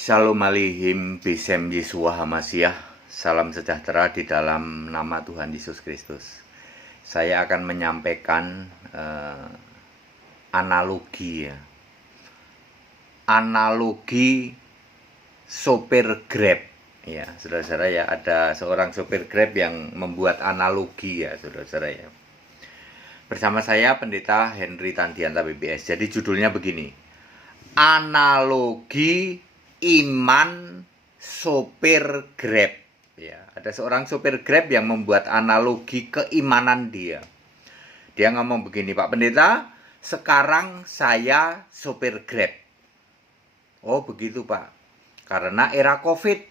Shalom Aleichem Besem Yeshua HaMashiach. Salam sejahtera di dalam nama Tuhan Yesus Kristus. Saya akan menyampaikan analogi ya. Analogi sopir Grab ya, saudara-saudara ya. Ada seorang sopir Grab yang membuat analogi ya, saudara-saudara ya. Bersama saya Pendeta Henry Tandianta BPS. Jadi judulnya begini: analogi iman sopir Grab ya. Ada seorang sopir Grab yang membuat analogi keimanan dia. Dia ngomong begini, Pak Pendeta, sekarang saya sopir Grab. Oh begitu Pak, karena era COVID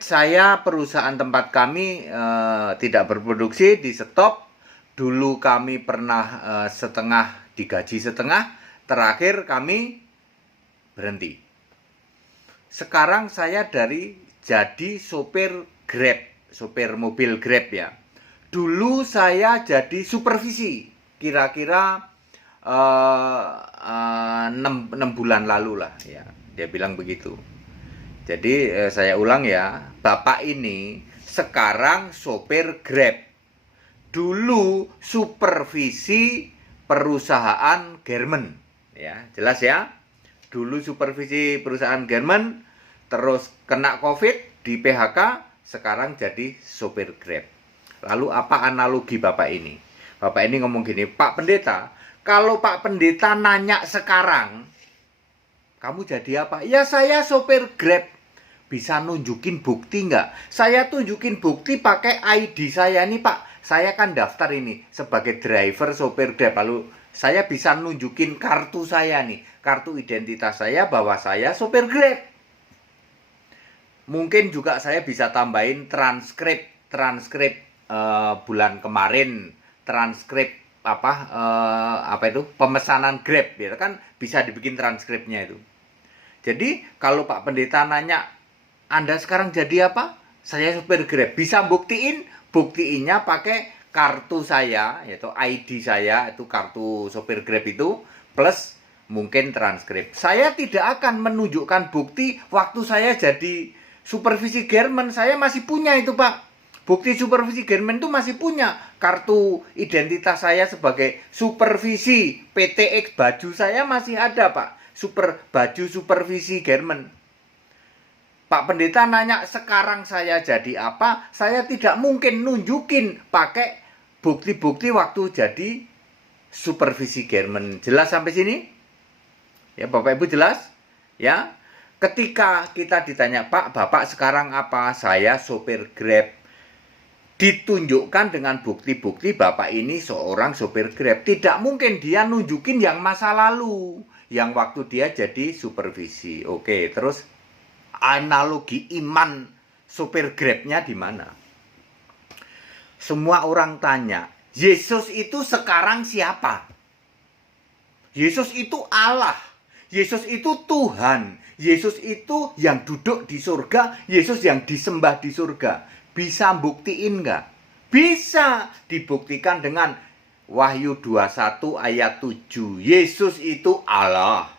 saya, perusahaan tempat kami tidak berproduksi, di stop. Dulu kami pernah digaji setengah, terakhir kami berhenti. Sekarang saya jadi sopir Grab, sopir mobil Grab ya. Dulu saya jadi supervisi, kira-kira 6 bulan lalu lah ya. Dia bilang begitu. Jadi saya ulang ya, Bapak ini sekarang sopir Grab. Dulu supervisi perusahaan garment ya, jelas ya. Dulu supervisi perusahaan garment, terus kena COVID, di PHK, sekarang jadi sopir Grab. Lalu apa analogi Bapak ini? Bapak ini ngomong gini, Pak Pendeta, kalau Pak Pendeta nanya sekarang, kamu jadi apa? Ya saya sopir Grab. Bisa nunjukin bukti nggak? Saya tunjukin bukti pakai ID saya nih Pak. Saya kan daftar ini sebagai driver sopir Grab. Lalu saya bisa nunjukin kartu saya nih, kartu identitas saya bahwa saya sopir Grab. Mungkin juga saya bisa tambahin transkrip bulan kemarin, transkrip pemesanan Grab, ya kan bisa dibikin transkripnya itu. Jadi kalau Pak Pendeta nanya, Anda sekarang jadi apa? Saya sopir Grab. Bisa buktiinnya pakai kartu saya, yaitu ID saya, itu kartu sopir Grab itu, plus mungkin transkrip. Saya tidak akan menunjukkan bukti waktu saya jadi supervisi garment, saya masih punya itu Pak. Bukti supervisi garment itu masih punya. Kartu identitas saya sebagai supervisi PTX baju saya masih ada Pak. Baju supervisi garment. Pak Pendeta nanya sekarang saya jadi apa? Saya tidak mungkin nunjukin pakai bukti-bukti waktu jadi supervisi garment. Jelas sampai sini? Ya Bapak Ibu jelas? Ya. Ketika kita ditanya, Pak, Bapak sekarang apa? Saya sopir Grab. Ditunjukkan dengan bukti-bukti Bapak ini seorang sopir Grab. Tidak mungkin dia nunjukin yang masa lalu, yang waktu dia jadi supervisi. Oke, terus analogi iman sopir Grab-nya di mana? Semua orang tanya, Yesus itu sekarang siapa? Yesus itu Allah. Yesus itu Tuhan. Yesus itu yang duduk di surga. Yesus yang disembah di surga. Bisa buktiin nggak? Bisa dibuktikan dengan Wahyu 21 ayat 7. Yesus itu Allah.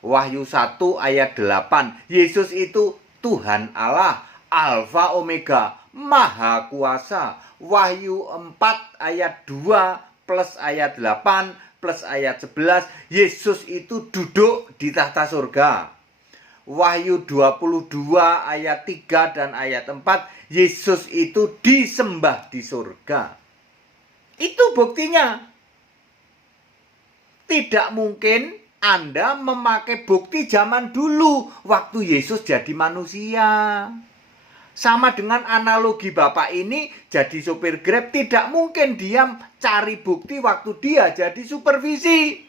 Wahyu 1 ayat 8. Yesus itu Tuhan Allah. Alfa Omega. Maha kuasa. Wahyu 4 ayat 2 plus ayat 8 plus ayat 11. Yesus itu duduk di tahta surga. Wahyu 22 ayat 3 dan ayat 4. Yesus itu disembah di surga. Itu buktinya. Tidak mungkin Anda memakai bukti zaman dulu waktu Yesus jadi manusia. Sama dengan analogi Bapak ini jadi sopir Grab, tidak mungkin dia cari bukti waktu dia jadi supervisi.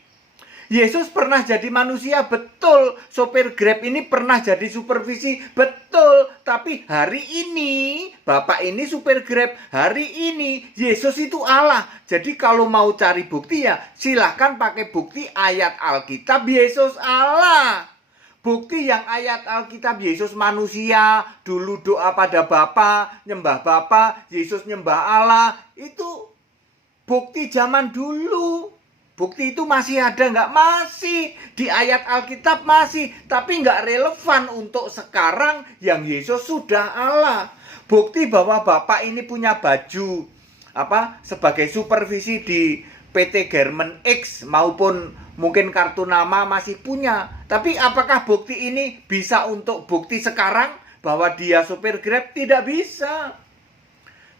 Yesus pernah jadi manusia, betul. Sopir Grab ini pernah jadi supervisi, betul. Tapi hari ini, Bapak ini sopir Grab. Hari ini, Yesus itu Allah. Jadi kalau mau cari bukti ya, silahkan pakai bukti ayat Alkitab Yesus Allah. Bukti yang ayat Alkitab Yesus manusia, dulu doa pada Bapa, nyembah Bapa, Yesus nyembah Allah. Itu bukti zaman dulu. Bukti itu masih ada nggak? Masih. Di ayat Alkitab masih. Tapi nggak relevan untuk sekarang yang Yesus sudah Allah. Bukti bahwa Bapak ini punya baju sebagai supervisi di PT Garmen X maupun mungkin kartu nama masih punya. Tapi apakah bukti ini bisa untuk bukti sekarang bahwa dia supir Grab? Tidak bisa.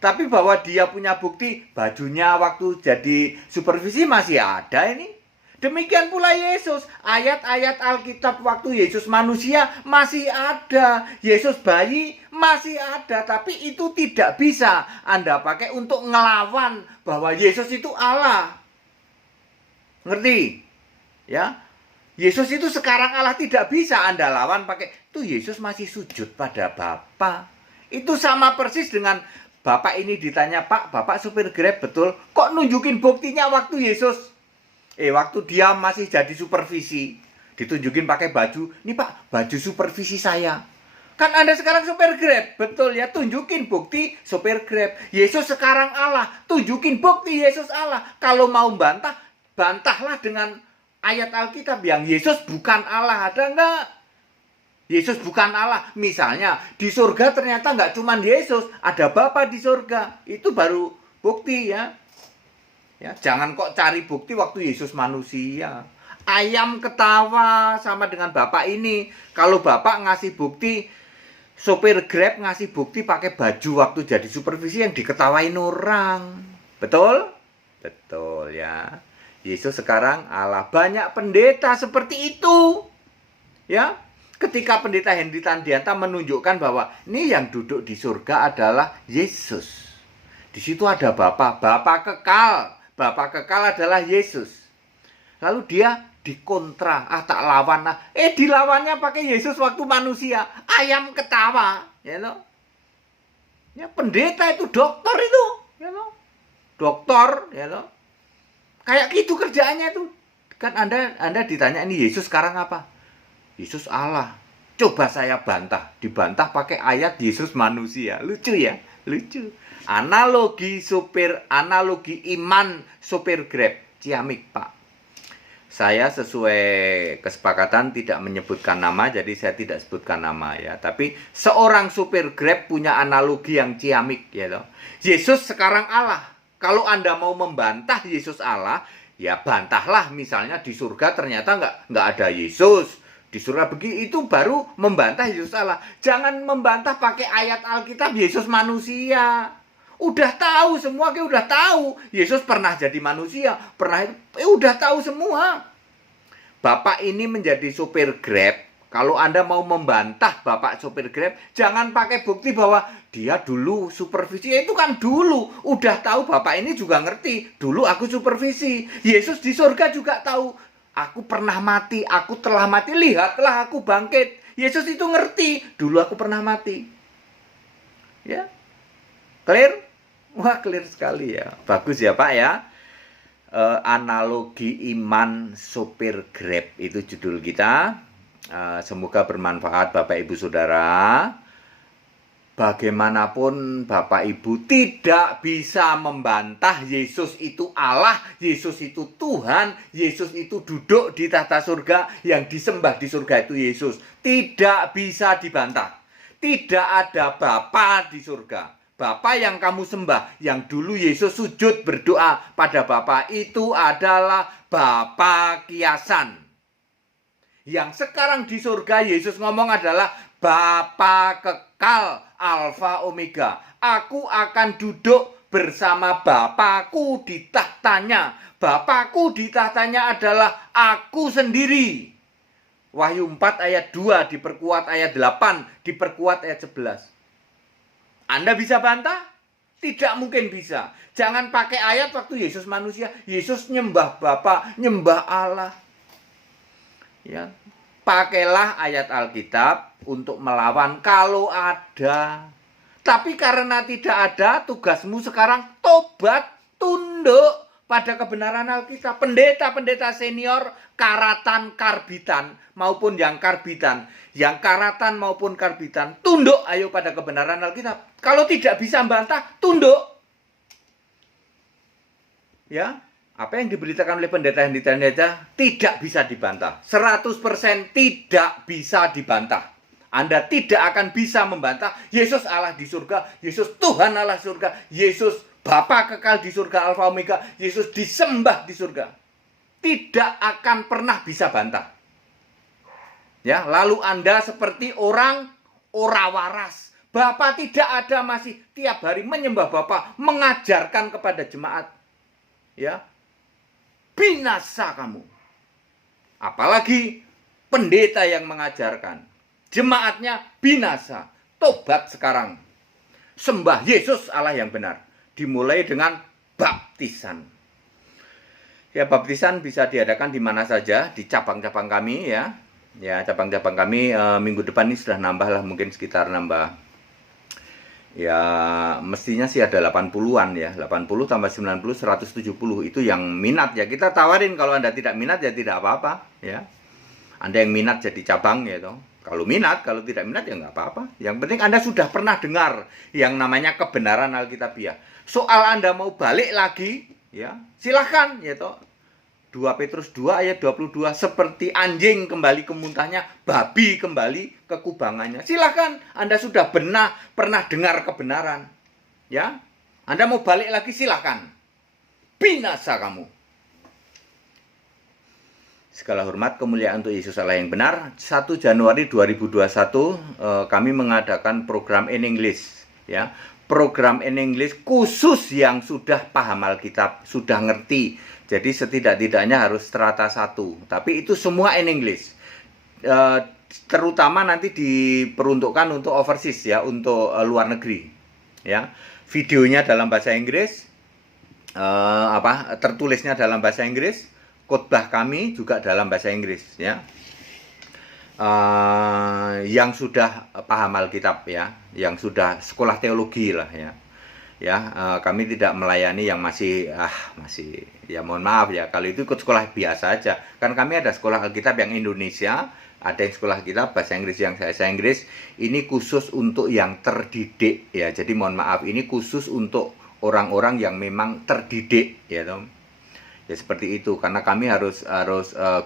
Tapi bahwa dia punya bukti bajunya waktu jadi supervisi masih ada ini. Demikian pula Yesus. Ayat-ayat Alkitab waktu Yesus manusia masih ada. Yesus bayi masih ada. Tapi itu tidak bisa Anda pakai untuk ngelawan bahwa Yesus itu Allah. Ngerti? Ya. Yesus itu sekarang Allah, tidak bisa Anda lawan pakai itu. Yesus masih sujud pada Bapa. Itu sama persis dengan Bapak ini ditanya, Pak, Bapak supir Grab betul? Kok nunjukin buktinya waktu Yesus? Waktu dia masih jadi supervisi, ditunjukin pakai baju. Ini Pak, baju supervisi saya. Kan Anda sekarang supir Grab, betul ya? Tunjukin bukti supir Grab. Yesus sekarang Allah, tunjukin bukti Yesus Allah. Kalau mau bantah, bantahlah dengan ayat Alkitab yang Yesus bukan Allah. Ada enggak? Yesus bukan Allah. Misalnya, di surga ternyata enggak cuma Yesus, ada Bapa di surga. Itu baru bukti ya. Ya, jangan kok cari bukti waktu Yesus manusia. Ayam ketawa sama dengan Bapak ini. Kalau Bapak ngasih bukti, sopir Grab ngasih bukti pakai baju waktu jadi supervisi yang diketawain orang. Betul? Betul ya. Yesus sekarang Allah. Banyak pendeta seperti itu. Ya. Ketika pendeta Henry Tandianta menunjukkan bahwa ini yang duduk di surga adalah Yesus. Di situ ada Bapa kekal. Bapa kekal adalah Yesus. Lalu dia dikontra, tak lawan lah. Dilawannya pakai Yesus waktu manusia. Ayam ketawa, ya know? Ya, pendeta itu dokter itu, ya know? Dokter, ya know? Kayak gitu kerjaannya itu. Kan Anda ditanya ini Yesus sekarang apa? Yesus Allah. Coba saya bantah, dibantah pakai ayat Yesus manusia. Lucu ya? Lucu. Analogi iman supir Grab Ciamik, Pak. Saya sesuai kesepakatan tidak menyebutkan nama, jadi saya tidak sebutkan nama ya. Tapi seorang supir Grab punya analogi yang ciamik ya loh. Yesus sekarang Allah. Kalau Anda mau membantah Yesus Allah, ya bantahlah misalnya di surga ternyata nggak ada Yesus. Di surga begitu itu baru membantah Yesus Allah. Jangan membantah pakai ayat Alkitab Yesus manusia. Udah tahu semua, kayak udah tahu. Yesus pernah jadi manusia, udah tahu semua. Bapak ini menjadi supir Grab. Kalau Anda mau membantah Bapak supir Grab, jangan pakai bukti bahwa dia dulu supervisi. Itu kan dulu. Udah tahu Bapak ini juga ngerti. Dulu aku supervisi. Yesus di surga juga tahu. Aku pernah mati, aku telah mati. Lihatlah aku bangkit. Yesus itu ngerti. Dulu aku pernah mati. Ya. Clear? Wah, clear sekali ya. Bagus ya Pak ya. Analogi iman supir Grab itu judul kita. Semoga bermanfaat Bapak Ibu Saudara. Bagaimanapun Bapak Ibu tidak bisa membantah Yesus itu Allah, Yesus itu Tuhan, Yesus itu duduk di tahta surga, yang disembah di surga itu Yesus. Tidak bisa dibantah. Tidak ada Bapa di surga. Bapa yang kamu sembah, yang dulu Yesus sujud berdoa pada Bapa, itu adalah Bapa kiasan. Yang sekarang di surga Yesus ngomong adalah Bapa kekal, Alfa Omega. Aku akan duduk bersama Bapakku di tahtanya. Bapakku di tahtanya adalah aku sendiri. Wahyu 4 ayat 2 diperkuat ayat 8, diperkuat ayat 11. Anda bisa bantah? Tidak mungkin bisa. Jangan pakai ayat waktu Yesus manusia. Yesus nyembah Bapa, nyembah Allah. Ya, pakailah ayat Alkitab untuk melawan kalau ada. Tapi karena tidak ada, tugasmu sekarang tobat, tunduk pada kebenaran Alkitab. Pendeta-pendeta senior, karatan, karbitan, maupun yang karbitan, yang karatan maupun karbitan, tunduk ayo pada kebenaran Alkitab. Kalau tidak bisa membantah, tunduk. Ya, apa yang diberitakan oleh pendeta-pendeta tidak bisa dibantah. 100% tidak bisa dibantah. Anda tidak akan bisa membantah Yesus Allah di surga, Yesus Tuhan Allah surga, Yesus Bapa kekal di surga, Alfa Omega, Yesus disembah di surga. Tidak akan pernah bisa bantah. Ya, lalu Anda seperti orang ora waras. Bapa tidak ada, masih tiap hari menyembah Bapa, mengajarkan kepada jemaat. Ya. Binasa kamu. Apalagi pendeta yang mengajarkan. Jemaatnya binasa. Tobat sekarang. Sembah Yesus Allah yang benar. Dimulai dengan baptisan. Ya, baptisan bisa diadakan di mana saja, di cabang-cabang kami ya. Ya, cabang-cabang kami minggu depan ini sudah nambah lah, mungkin sekitar nambah. Ya, mestinya sih ada 80-an ya. 80 tambah 90, 170. Itu yang minat ya. Kita tawarin, kalau Anda tidak minat ya tidak apa-apa ya. Anda yang minat jadi cabang ya toh. Kalau minat, kalau tidak minat ya nggak apa-apa. Yang penting Anda sudah pernah dengar yang namanya kebenaran Alkitabiah. Soal Anda mau balik lagi, ya silahkan ya toh. 2 Petrus 2 ayat 22, seperti anjing kembali ke muntahnya, babi kembali ke kubangannya. Silahkan, Anda sudah pernah dengar kebenaran. Ya, Anda mau balik lagi silahkan. Binasa kamu. Segala hormat kemuliaan untuk Yesus Allah yang benar. 1 Januari 2021 kami mengadakan program in English ya. Program in English khusus yang sudah paham Alkitab, sudah ngerti. Jadi setidak-tidaknya harus strata 1. Tapi itu semua in English. Terutama nanti diperuntukkan untuk overseas ya, untuk luar negeri. Ya. Videonya dalam bahasa Inggris, tertulisnya dalam bahasa Inggris. Khotbah kami juga dalam bahasa Inggris ya. Yang sudah paham Alkitab ya, yang sudah sekolah teologi lah ya. Ya, kami tidak melayani yang masih ya mohon maaf ya, kalau itu ikut sekolah biasa aja. Kan kami ada sekolah Alkitab yang Indonesia, ada yang sekolah Alkitab bahasa Inggris yang bahasa Inggris. Ini khusus untuk yang terdidik ya. Jadi mohon maaf, ini khusus untuk orang-orang yang memang terdidik ya toh. Ya seperti itu, karena kami harus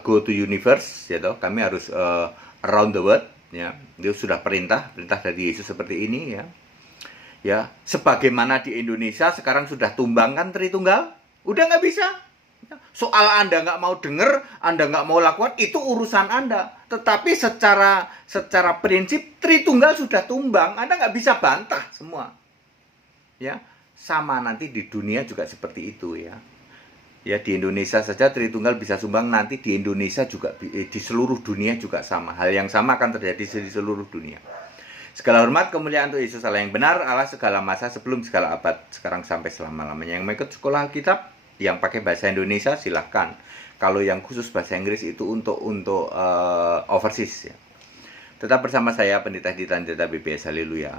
go to universe ya toh. Kami harus around the world ya. Itu sudah perintah dari Yesus seperti ini ya. Ya, sebagaimana di Indonesia sekarang sudah tumbang kan Tritunggal, udah nggak bisa. Soal Anda nggak mau dengar, Anda nggak mau lakukan, itu urusan Anda. Tetapi secara prinsip Tritunggal sudah tumbang, Anda nggak bisa bantah semua. Ya, sama nanti di dunia juga seperti itu ya. Ya, di Indonesia saja Tritunggal bisa sumbang, nanti di Indonesia juga, di seluruh dunia juga sama. Hal yang sama akan terjadi di seluruh dunia. Segala hormat kemuliaan untuk Yesus Allah yang benar, Allah segala masa sebelum segala abad, sekarang sampai selama-lamanya. Yang mau ikut sekolah Alkitab yang pakai bahasa Indonesia silahkan. Kalau yang khusus bahasa Inggris itu untuk overseas ya. Tetap bersama saya Pendeta Dita BBS, haleluya.